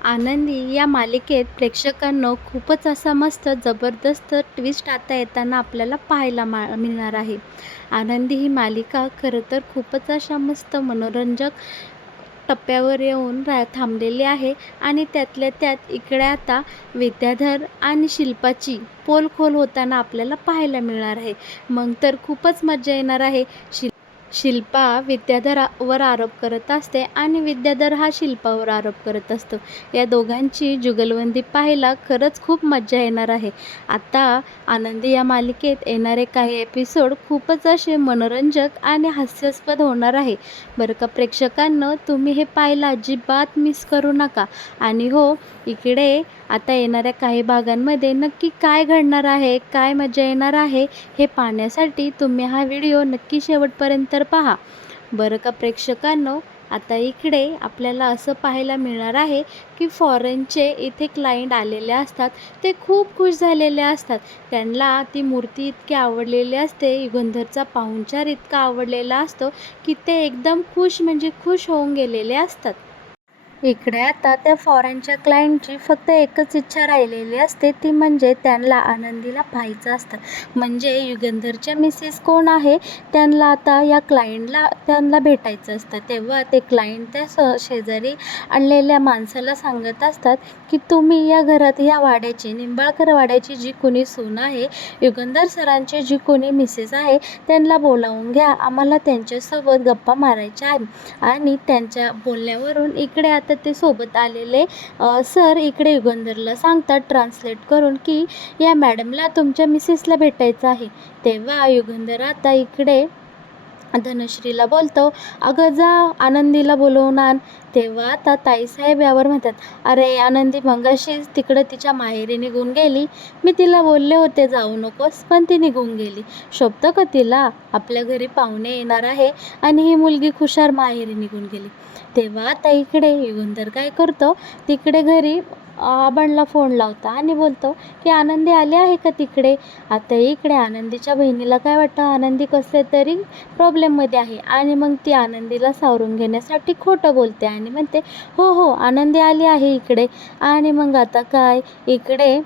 आनंदी या मालिकेत प्रेक्षकांना खूपच असा मस्त जबरदस्त ट्विस्ट आता येताना आपल्याला पाहायला मिळणार आहे. आनंदी ही मालिका खरं तर खूपच अशा मस्त मनोरंजक टप्प्यावर येऊन थांबलेली आहे आणि त्यातल्या त्यात इकडे आता विद्याधर आणि शिल्पाची पोलखोल होताना आपल्याला पाहायला मिळणार आहे. मग तर खूपच मजा येणार आहे. शिल्पा विद्याधरावर आरोप करत असते आणि विद्याधर हा शिल्पावर आरोप करत असतो. या दोघांची जुगलबंदी पाहायला खरंच खूप मजा येणार आहे. आता आनंदी या मालिकेत येणारे काही एपिसोड खूपच असे मनोरंजक आणि हास्यास्पद होणार आहे बरं का प्रेक्षकांनो. तुम्ही हे पाहायला अजिबात मिस करू नका. आणि हो, इकडे आता येणाऱ्या काही भागांमध्ये नक्की काय घडणार आहे, काय मजा येणार आहे, हे पाहण्यासाठी तुम्ही हा व्हिडिओ नक्की शेवटपर्यंत पहा बरं का प्रेक्षकांनो. आता इकडे आपल्याला असं पाहायला मिळणार आहे की फॉरेनचे इथे क्लायंट आलेले असतात. ते खूप खुश झालेले असतात. त्यांना ती मूर्ती इतकी आवडलेली असते, युगंधरचा पाहुणचार इतका आवडलेला असतो की ते एकदम खुश म्हणजे खुश होऊन गेलेले असतात. इकडे आता त्या फॉरेनच्या क्लायंटची फक्त एकच इच्छा राहिलेली असते, ती म्हणजे त्यांना आनंदीला पाहायचं असतं. म्हणजे युगंधरच्या मिसेस कोण आहे त्यांना आता या क्लायंटला त्यांना भेटायचं असतं. तेव्हा ते क्लायंट त्या शेजारी आणलेल्या माणसाला सांगत असतात की तुम्ही या घरात या वाड्याची निंबाळकर वाड्याची जी कोणी सून आहे, युगंधर सरांचे जी कोणी मिसेस आहे, त्यांना बोलावून घ्या. आम्हाला त्यांच्यासोबत गप्पा मारायच्या आहे. आणि त्यांच्या बोलण्यावरून इकडे आता ते सोबत आलेले सर इकडे युगंधरला सांगतात ट्रान्सलेट करून की या मॅडमला तुमच्या मिसेसला भेटायचं आहे. तेव्हा युगंधर आता इकडे धनश्रीला बोलतो, अगं जा आनंदीला बोलवून आण. तेव्हा आता ताईसाहेब यावर म्हणतात, अरे आनंदी मगाशीच तिकडं तिच्या माहेरी निघून गेली. मी तिला बोलले होते जाऊ नकोस, पण ती निघून गेली. शोभतं का तिला? आपल्या घरी पाहुणे येणार आहे आणि ही मुलगी खुशार माहेरी निघून गेली. तेव्हा आता इकडे युगंधर काय करतो, तिकडे घरी आबांना फोन लावता आणि बोलतो की आनंदी आली आहे का तिकडे. आता इकडे आनंदीच्या बहिणीला काय वाटतं, आनंदी कसले तरी प्रॉब्लेममध्ये आहे आणि मग ती आनंदीला सावरून घेण्यासाठी खोटं बोलते आणि म्हणते हो हो आनंदी आली आहे इकडे. आणि मग आता काय इकडे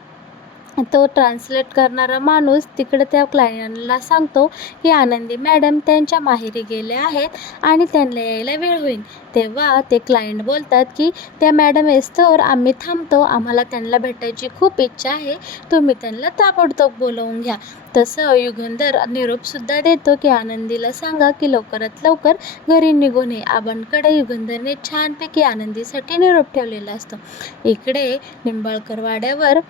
तो ट्रान्सलेट करणारा माणूस तिकडे त्या क्लायंटला सांगतो की आनंदी मॅडम त्यांच्या माहेरी गेले आहेत आणि त्यांना यायला वेळ होईल. तेव्हा ते क्लायंट बोलतात की त्या मॅडम येस्तोवर आम्ही थांबतो, आम्हाला त्यांना भेटायची खूप इच्छा आहे, तुम्ही त्यांना ताबडतोब बोलवून घ्या. तसं युगंधर निरोपसुद्धा देतो की आनंदीला सांगा की लवकरात लवकर घरी निघून ये. आबांकडे युगंधरने छानपैकी आनंदीसाठी निरोप ठेवलेला असतो. इकडे निंबाळकर वाड्यावर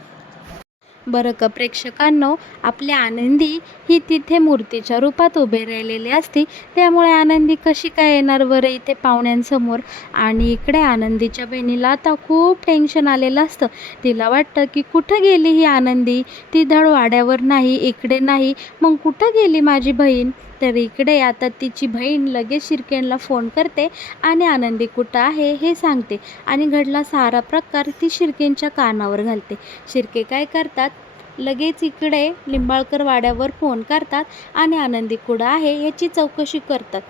बरं का प्रेक्षकांनो, आपली आनंदी ही तिथे मूर्तीच्या रूपात उभे राहिलेली असते. त्यामुळे आनंदी कशी काय येणार बरं इथे पाहुण्यांसमोर. आणि इकडे आनंदीच्या बहिणीला आता खूप टेन्शन आलेलं असतं. तिला वाटतं की कुठं गेली ही आनंदी, ती धड वाड्यावर नाही, इकडे नाही, मग कुठं गेली माझी बहीण. तर इकडे आता तिची बहीण लगेच शिर्केंना फोन करते आणि आनंदी कुठं आहे हे सांगते आणि घडला सारा प्रकार ती शिर्केंच्या कानावर घालते. शिर्के काय करतात, लगेच इकडे लिंबाळकर वाड्यावर फोन करतात आणि आनंदी कुठं आहे याची चौकशी करतात.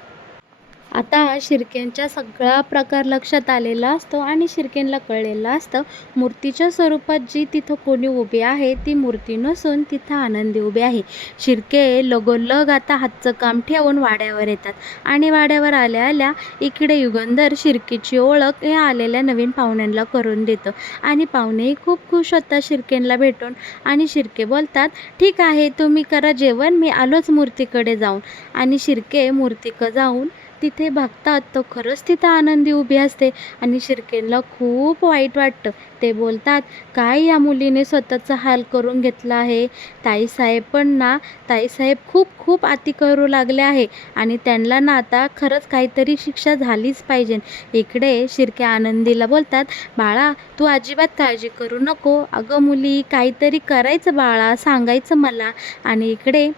आता शिर्केंच्या सगळा प्रकार लक्षात आलेला असतो आणि शिर्केंना कळलेलं असतं मूर्तीच्या स्वरूपात जी तिथं कोणी उभी आहे ती मूर्ती नसून तिथं आनंदी उभी आहे. शिर्के लगोलग आता हातचं काम ठेवून वाड्यावर येतात आणि वाड्यावर आल्या आल्या इकडे युगंधर शिर्केची ओळख या आलेल्या नवीन पाहुण्यांना करून देतं आणि पाहुणेही खूप खुश होतात शिर्केंना भेटून. आणि शिर्के बोलतात ठीक आहे तुम्ही करा जेवण, मी आलोच मूर्तीकडे जाऊन. आणि शिर्के मूर्तीकडे जाऊन तिथे बघतात तो खरंच तिथं आनंदी उभी असते आणि शिर्केंना खूप वाईट वाटतं. ते बोलतात काय या मुलीने स्वतःचा हाल करून घेतला आहे. ताईसाहेब खूप खूप अति करू लागले आहे आणि त्यांना ना आता खरंच काहीतरी शिक्षा झालीच पाहिजे. इकडे शिर्के आनंदीला बोलतात बाळा तू अजिबात काळजी करू नको, अगं मुली काहीतरी करायचं बाळा, सांगायचं मला. आणि इकडे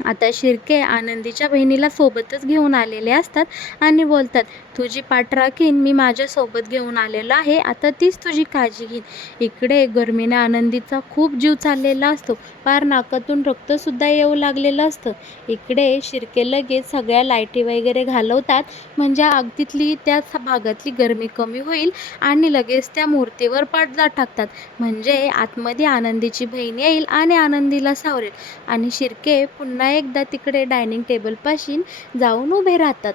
आता शिर्के आनंदीच्या बहिणीला सोबतच घेऊन आलेले असतात आणि बोलतात, तुझी पाठ राखीन, मी माझ्यासोबत घेऊन आलेलो आहे, आता तीच तुझी काळजी घेईन. इकडे गरमीने आनंदीचा खूप जीव चाललेला असतो, पार नाकातून रक्तसुद्धा येऊ लागलेलं असतं. इकडे शिर्के लगेच सगळ्या लाईटी वगैरे घालवतात, म्हणजे अगदीतली त्या भागातली गरमी कमी होईल आणि लगेच त्या मूर्तीवर पडदा टाकतात, म्हणजे आतमध्ये आनंदीची बहीण येईल आणि आनंदीला सावरेल. आणि शिर्के पुन्हा एकदा तिकडे डायनिंग टेबलपाशी जाऊन उभे राहतात.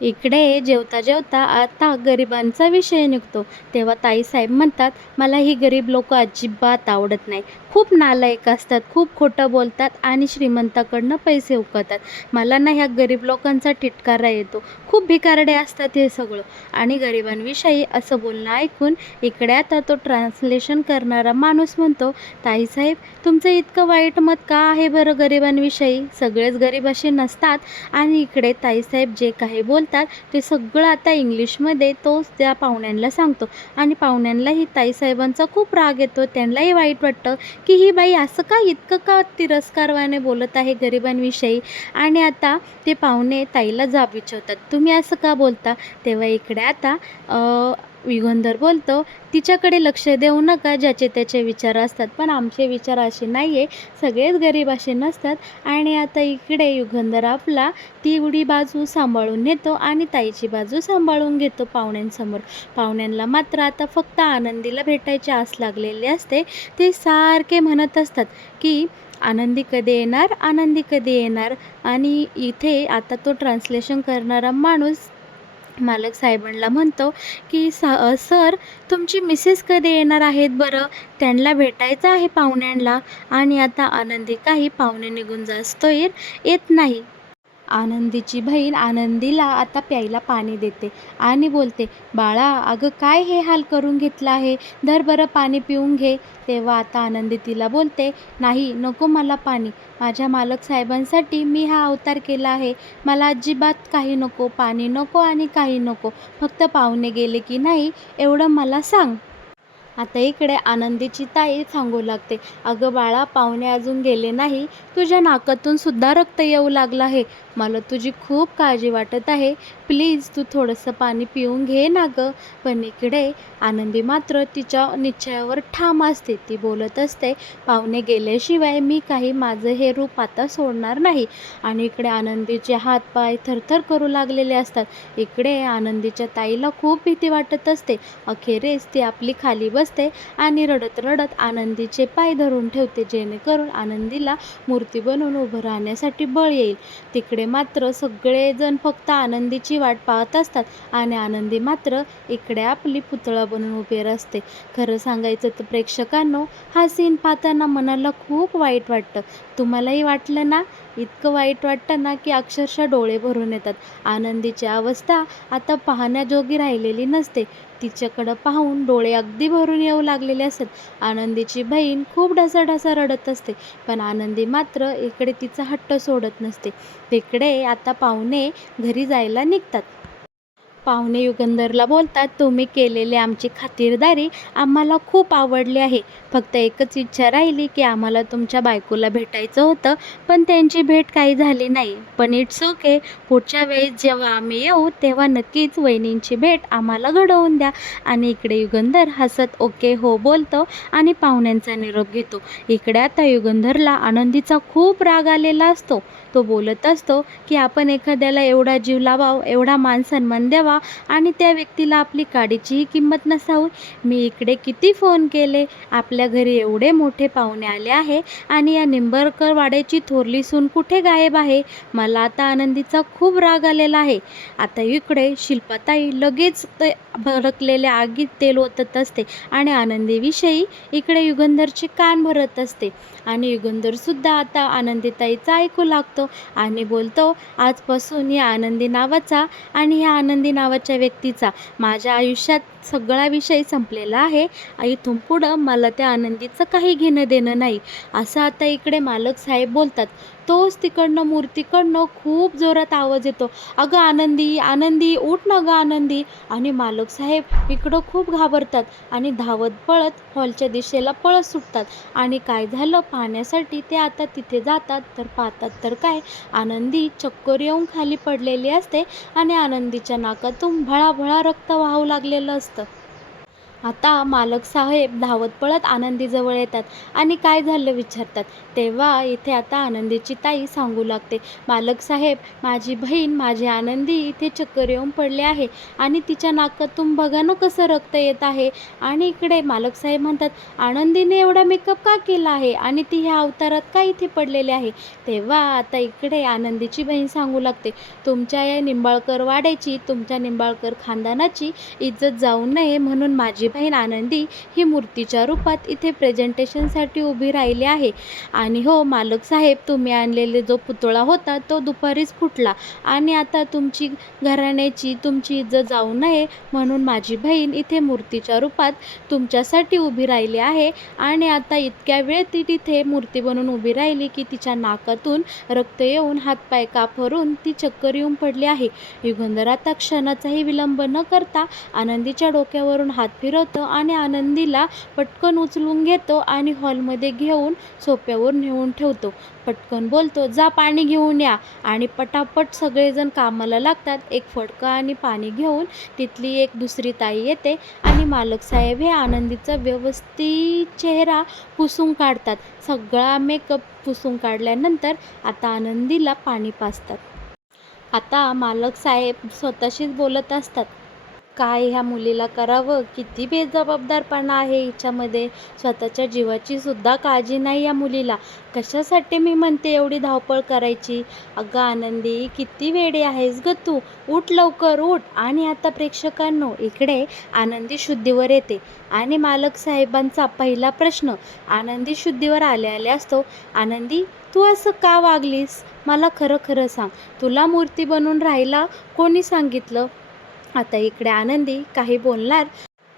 इकडे जेवता जेवता आता गरिबांचा विषय निघतो, तेव्हा ताईसाहेब म्हणतात, मला ही गरीब लोक अजिबात आवडत नाही. खूप नालायक असतात, खूप खोटं बोलतात आणि श्रीमंताकडनं पैसे उकळतात. मला ना ह्या गरीब लोकांचा तिटकारा येतो. खूप भिकारडे असतात हे सगळं. आणि गरिबांविषयी असं बोलणं ऐकून इकडे आता तो ट्रान्सलेशन करणारा माणूस म्हणतो, ताईसाहेब, तुमचं इतकं वाईट मत का आहे बरं गरिबांविषयी? सगळेच गरीब असे नसतात. आणि इकडे ताईसाहेब जे काही बोलतात ते सगळं आता इंग्लिशमध्ये तो त्या पाहुण्यांना सांगतो आणि पाहुण्यांनाही ताईसाहेबांचा खूप राग येतो. त्यांनाही वाईट वाटतं की ही बाई असं का, इतकं का तिरस्कारवाने बोलत आहे गरिबांविषयी. आणि आता ते पाहुणे ताईला जाब विचारतात, तुम्ही असं का बोलता? तेव्हा इकडे आता युगंधर बोलतो, तिच्याकडे लक्ष देऊ नका, ज्याचे त्याचे विचार असतात, पण आमचे विचार असे नाही आहे, सगळेच गरीब असे नसतात. आणि आता इकडे युगंधर आपला ती उडी बाजू सांभाळून नेतो आणि ताईची बाजू सांभाळून घेतो पाहुण्यांसमोर. पाहुण्यांना मात्र आता फक्त आनंदीला भेटायची आस लागलेली असते. ते सारखे म्हणत असतात की आनंदी कधी येणार, आनंदी कधी येणार. आणि इथे आता तो ट्रान्सलेशन करणारा माणूस मालक साहेबांना म्हणतो की सर, तुमची मिसेस कधी येणार आहेत बरं? त्यांना भेटायचं आहे पाहुण्यांना. आणि आता आनंदी काही पाहुणे निघून जास्तोय येत नाही. आनंदीची बहीण आनंदीला आता प्यायला पाणी देते आणि बोलते, बाळा, अगं काय हे हाल करून घेतलं आहे, धर बरं पाणी पिऊन घे. तेव्हा आता आनंदी तिला बोलते, नाही, नको मला पाणी, माझ्या मालक साहेबांसाठी मी हा अवतार केला आहे, मला अजिबात काही नको, पाणी नको आणि काही नको, फक्त पाहुणे गेले की नाही एवढं मला सांग. आता इकडे आनंदीची ताई सांगू लागते, अगं बाळा, पाहुणे अजून गेले नाही, तुझ्या नाकातून सुद्धा रक्त येऊ लागलं आहे, मला तुझी खूप काळजी वाटत आहे, प्लीज तू थोडंसं पाणी पिऊन घे ना गं. पण इकडे आनंदी मात्र तिच्या निश्चयावर ठाम असते. ती बोलत असते, पाहुणे गेल्याशिवाय मी काही माझं हे रूप आता सोडणार नाही. आणि इकडे आनंदीचे हात पाय थरथर करू लागलेले असतात. इकडे आनंदीच्या ताईला खूप भीती वाटत असते. अखेरीस ती आपली खाली बसते आणि रडत रडत आनंदीचे पाय धरून ठेवते, जेणेकरून आनंदीला मूर्ती बनवून उभं राहण्यासाठी बळ येईल. तिकडे मात्र सगळेजण फक्त आनंदीची वाट पाहत असतात आणि आनंदी मात्र इकडे आपली पुतळा बनवून उभी असते. खरं सांगायचं तर प्रेक्षकांनो, हा सीन पाहताना मनाला खूप वाईट वाटतं. तुम्हालाही वाटलं ना? इतकं वाईट वाटतं ना की अक्षरशः डोळे भरून येतात. आनंदीची अवस्था आता पाहण्याजोगी राहिलेली नसते. तिच्याकडं पाहून डोळे अगदी भरून येऊ लागलेले असतात. आनंदीची बहीण खूप ढसाढसा रडत असते, पण आनंदी मात्र इकडे तिचा हट्ट सोडत नसते. तिकडे आता पाहुणे घरी जायला निघतात. पाहुणे युगंधरला बोलतात, तुम्ही केलेली आमची खातिरदारी आम्हाला खूप आवडली आहे. फक्त एकच इच्छा राहिली की आम्हाला तुमच्या बायकोला भेटायचं होतं, पण त्यांची भेट काही झाली नाही. पण इट्स ओके, पुढच्या वेळेस जेव्हा आम्ही येऊ तेव्हा नक्कीच वहिनींची भेट आम्हाला घडवून द्या. आणि इकडे युगंधर हसत ओके हो बोलतो आणि पाहुण्यांचा निरोप घेतो. इकडे आता युगंधरला आनंदीचा खूप राग आलेला असतो. तो बोलत असतो की आपण एखाद्याला एवढा जीव लावावा, एवढा मान सन्मान द्यावा आणि त्या व्यक्तीला आपली काडीचीही किंमत नसावी. मी इकडे किती फोन केले, आपल्या घरी एवढे मोठे पाहुणे आले आहे आणि या निंबाळकर वाड्याची थोरली सून कुठे गायब आहे. मला आता आनंदीचा खूप राग आलेला आहे. आता इकडे शिल्पाताई लगेच ते भडकलेल्या आगीत तेल ओतत असते आणि आनंदीविषयी इकडे युगंधरचे कान भरत असते. आणि युगंधरसुद्धा आता आनंदीताईचं ऐकू लागतो आणि बोलतो, आजपासून या आनंदी नावाचा आणि ह्या आनंदी नावाच्या व्यक्तीचा माझ्या आयुष्यात सगळा विषय संपलेला आहे. इथून पुढं मला त्या आनंदीचं काही घेणं देणं नाही, असं आता इकडे मालक साहेब बोलतात. तोच तिकडनं मूर्तीकडनं खूप जोरात आवाज येतो, "अगं आनंदी, आनंदी, उठ ना गं आनंदी!" आणि मालक साहेब इकडं खूप घाबरतात आणि धावत पळत हॉलच्या दिशेला पळत सुटतात. आणि काय झालं पाहण्यासाठी ते आता तिथे जातात, तर पाहतात तर काय, आनंदी चक्कर येऊन खाली पडलेली असते आणि आनंदीच्या नाकातून भळाभळा रक्त वाहू लागलेलं असतं. आता मालक साहेब धावत पळत आनंदीजवळ येतात आणि काय झालं विचारतात. तेव्हा इथे आता आनंदीची ताई सांगू लागते, "मालक साहेब, माझी बहीण माझी आनंदी इथे चक्कर येऊन पडली आहे आणि तिच्या नाकातून बघा ना कसं रक्त येत आहे." आणि इकडे मालक साहेब म्हणतात, "आनंदीने एवढा मेकअप का केला आहे आणि ती ह्या अवतारात का इथे पडलेली आहे?" तेव्हा आता इकडे आनंदीची बहीण सांगू लागते, "तुमच्या या निंबाळकर वाड्याची, तुमच्या निंबाळकर खानदानाची इज्जत जाऊ नये म्हणून माझी बहीण आनंदी ही मूर्तीच्या रूपात इथे प्रेझेंटेशनसाठी उभी राहिली आहे. आणि हो मालक साहेब, तुम्ही आणलेले जो पुतळा होता तो दुपारीच फुटला आणि आता तुमची घराण्याची तुमची इज्जत जाऊ नये म्हणून माझी बहीण इथे मूर्तीच्या रूपात तुमच्यासाठी उभी राहिली आहे. आणि आता इतक्या वेळ ती तिथे मूर्ती बनून उभी राहिली की तिच्या नाकातून रक्त येऊन हातपाय कापरून ती चक्कर येऊन पडली आहे." युगंधर आता क्षणाचाही विलंब न करता आनंदीच्या डोक्यावरून हात फिरवतो आणि आनंदीला पटकन उचलून घेतो आणि हॉलमध्ये घेऊन सोफ्यावर नेऊन ठेवतो. पटकन बोलतो, "जा पाणी घेऊन या." आणि पटापट सगळेजण कामाला लागतात. एक फडकं आणि पाणी घेऊन तिथली एक दुसरी ताई येते आणि मालक साहेब हे आनंदीचा व्यवस्थित चेहरा पुसून काढतात. सगळा मेकअप पुसून काढल्यानंतर आता आनंदीला पाणी पाजतात. आता मालक साहेब स्वतःशीच बोलत असतात, "काय ह्या मुलीला करावं? किती बेजबाबदारपणा आहे हिच्यामध्ये. स्वतःच्या जीवाची सुद्धा काळजी नाही या मुलीला. कशासाठी मी म्हणते एवढी धावपळ करायची? अगं आनंदी, किती वेडी आहेस गं तू. उठ लवकर उठ." आणि आता प्रेक्षकांनो, इकडे आनंदी शुद्धीवर येते आणि मालक साहेबांचा पहिला प्रश्न आनंदी शुद्धीवर आल्या असतो, "आनंदी, तू असं का वागलीस? मला खरं खरं सांग. तुला मूर्ती बनून राहायला कोणी सांगितलं?" आता इकडे आनंदी काही बोलणार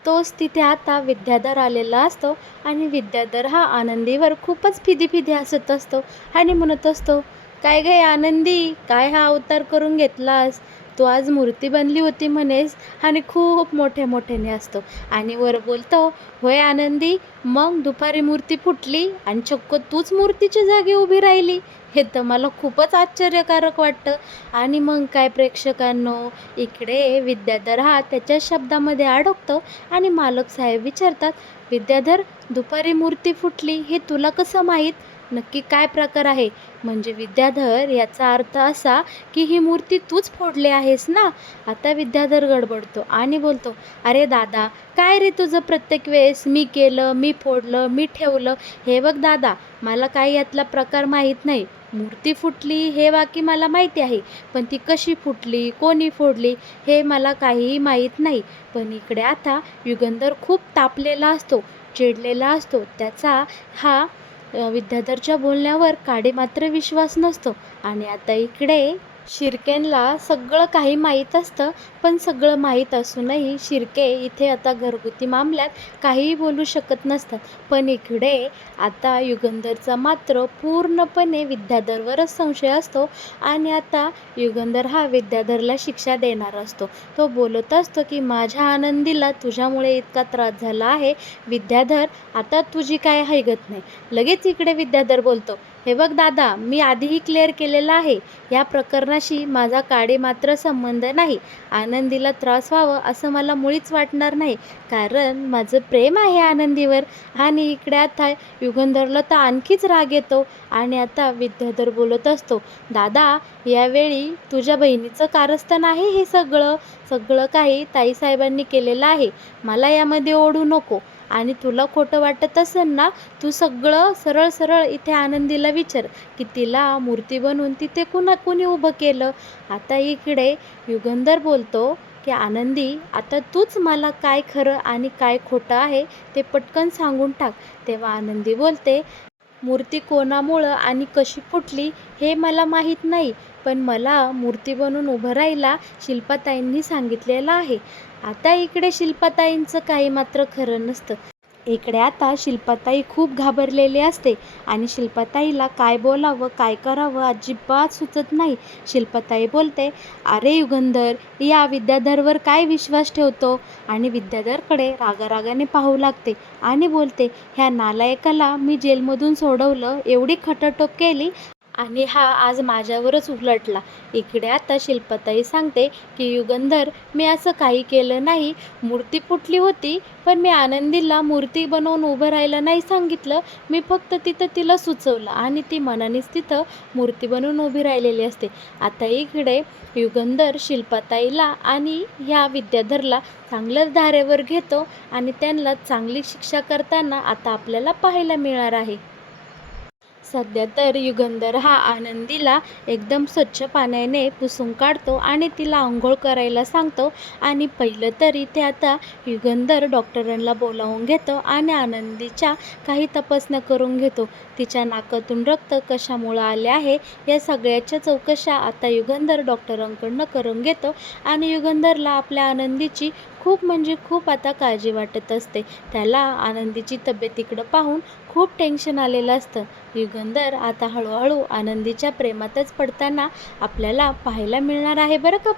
तोच तिथे आता विद्याधर आलेला असतो आणि विद्याधर हा आनंदीवर खूपच फिदी हसत असतो आणि म्हणत असतो, "काय गे आनंदी, काय हा अवतार करून घेतलास? तू आज मूर्ती बनली होती म्हणेस." आणि खूप मोठ्याने असतो आणि वर बोलतो, "होय आनंदी, मग दुपारी मूर्ती फुटली आणि चक्क तूच मूर्तीच्या जागी उभी राहिली. हे तर मला खूपच आश्चर्यकारक वाटतं." आणि मग काय प्रेक्षकांनो, इकडे विद्याधर हा त्याच्या शब्दामध्ये अडकतो आणि मालक साहेब विचारतात, "विद्याधर, दुपारी मूर्ती फुटली हे तुला कसं माहीत? नक्की काय प्रकार आहे?" म्हणजे विद्याधर, याचा अर्थ असा की ही मूर्ती तूच फोडली आहेस ना? आता विद्याधर गडबडतो आणि बोलतो, "अरे दादा, काय रे तुझं प्रत्येक वेळेस मी केलं, मी फोडलं, मी ठेवलं. हे बघ दादा, मला काही यातला प्रकार माहीत नाही. मूर्ती फुटली हे बाकी मला माहिती आहे, पण ती कशी फुटली, कोणी फोडली हे मला काहीही माहीत नाही." पण इकडे आता युगंधर खूप तापलेला असतो, चिडलेला असतो. त्याचा हा विद्याधरच्या बोलण्यावर काडी मात्र विश्वास नसतो. आणि आता इकडे शिर्केंला सगळं काही माहीत असतं, पण सगळं माहीत असूनही शिर्के इथे आता घरगुती मामल्यात काहीही बोलू शकत नसतात. पण इकडे आता युगंधरचा मात्र पूर्णपणे विद्याधरवरच संशय असतो आणि आता युगंधर हा विद्याधरला शिक्षा देणार असतो. तो बोलत असतो की माझ्या आनंदीला तुझ्यामुळे इतका त्रास झाला आहे विद्याधर, आता तुझी काय हयगत नाही. लगेच इकडे विद्याधर बोलतो, "हे बघ दादा, मी आधीही क्लिअर केलेलं आहे, या प्रकरणाशी माझा काडी मात्र संबंध नाही. आनंदीला त्रास व्हावं असं मला मुळीच वाटणार नाही, कारण माझं प्रेम आहे आनंदीवर." आणि इकडे आता युगंधरला तर आणखीच राग येतो आणि आता विद्याधर बोलत असतो, "दादा, यावेळी तुझ्या बहिणीचं कारस्थान आहे हे सगळं काही ताईसाहेबांनी केलेलं आहे. मला यामध्ये ओढू नको. आणि तुला खोटं वाटत असेल ना, तू सगळं सरळ इथे आनंदीला विचार की तिला मूर्ती बनवून तिथे कुणी उभं केलं." आता इकडे युगंधर बोलतो की आनंदी, आता तूच मला काय खरं आणि काय खोटं आहे ते पटकन सांगून टाक. तेव्हा आनंदी बोलते, "मूर्ती कोणामुळं आणि कशी फुटली हे मला माहीत नाही, पण मला मूर्ती बनवून उभं राहायला शिल्पाताईंनी सांगितलेलं आहे." आता इकडे शिल्पाताईंचं काही मात्र खरं नसतं. इकडे आता शिल्पाताई खूप घाबरलेली असते आणि शिल्पाताईला काय बोलावं काय करावं अजिबात सुचत नाही. शिल्पाताई बोलते, "अरे युगंधर, या विद्याधरवर काय विश्वास ठेवतो?" आणि विद्याधरकडे रागारागाने पाहू लागते आणि बोलते, "ह्या नालायकाला मी जेलमधून सोडवलं, एवढी खटाटोप केली आणि हा आज माझ्यावरच उलटला." इकडे आता शिल्पाताई सांगते की युगंधर, मी असं काही केलं नाही. मूर्ती फुटली होती, पण मी आनंदीला मूर्ती बनवून उभं राहायला नाही सांगितलं. मी फक्त तिथं तिला सुचवलं आणि ती मनानेच तिथं मूर्ती बनवून उभी राहिलेली असते. आता इकडे युगंधर शिल्पाताईला आणि ह्या विद्याधरला चांगलंच धारेवर घेतो आणि त्यांना चांगली शिक्षा करताना आता आपल्याला पाहायला मिळणार आहे. सध्या तर युगंधर हा आनंदीला एकदम स्वच्छ पाण्याने पुसून काढतो आणि तिला अंघोळ करायला सांगतो. आणि पहिलं तरी ते आता युगंधर डॉक्टरांना बोलावून घेतो आणि आनंदीच्या काही तपासण्या करून घेतो. तिच्या नाकातून रक्त कशामुळं आले आहे या सगळ्याच्या चौकशा आता युगंधर डॉक्टरांकडनं करून घेतो. आणि युगंधरला आपल्या आनंदीची खूप म्हणजे खूप आता काळजी वाटत असते. त्याला आनंदीची तब्येतीकडं पाहून खूप टेन्शन आलेलं असतं. युगंधर आता हळूहळू आनंदीच्या प्रेमातच पडताना आपल्याला पाहायला मिळणार आहे बरं का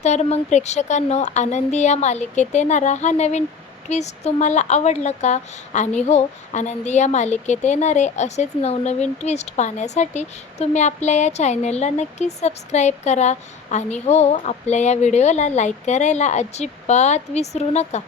तर मग प्रेक्षकांनो, आनंदी या मालिकेत येणारा हा नवीन ट्विस्ट तुम्हाला आवडलं का? आणि हो, आनंदी या मालिकेत येणारे असेच नवनवीन ट्विस्ट पाहण्यासाठी तुम्ही आपल्या या चॅनलला नक्की सबस्क्राईब करा. आणि हो, आपल्या या व्हिडिओला लाईक करायला अजिबात विसरू नका.